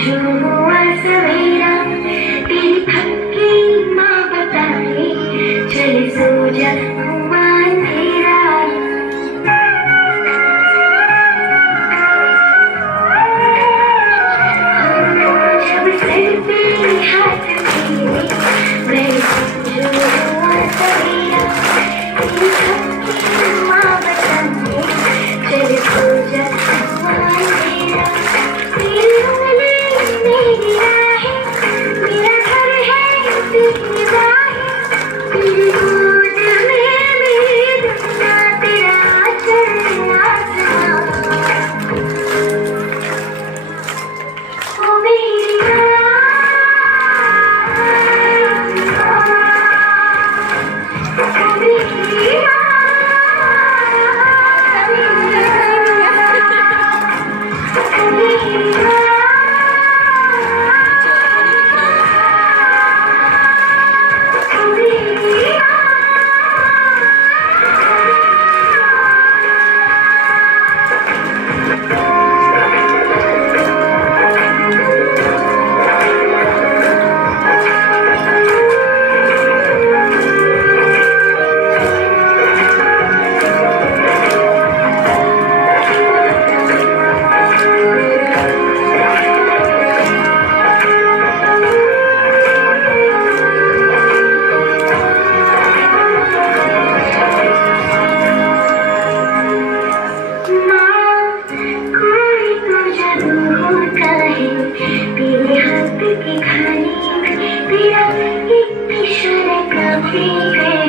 जो हुआ सवेरा तेरी पक्की माँ बताए, चले सो जा हुआ अंधेरा। जब सर पे हाथ मेरे, मैं जो हुआ सवेरा तेरी पक्की माँ बताए, चले सो जा हुआ अंधेरा। तेरी उंगली मेरी राहें, मेरा घर है तेरी बाहें, तेरी गोद में मेरी दुनिया, तेरा आंचल आसमां। ओ मेरी माँ, ओ मेरी माँ, तेरे हाथ के खाने में तेरा एक इशारा काफी है।